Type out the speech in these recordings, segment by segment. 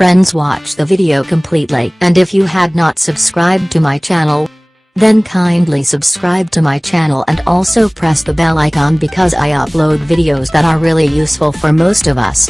friends watch the video completely. And if you had not subscribed to my channel, then kindly subscribe to my channel and also press the bell icon because I upload videos that are really useful for most of us.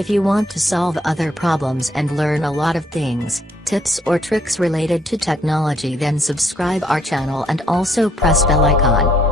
If you want to solve other problems and learn a lot of things, tips or tricks related to technology, then subscribe our channel and also press bell icon.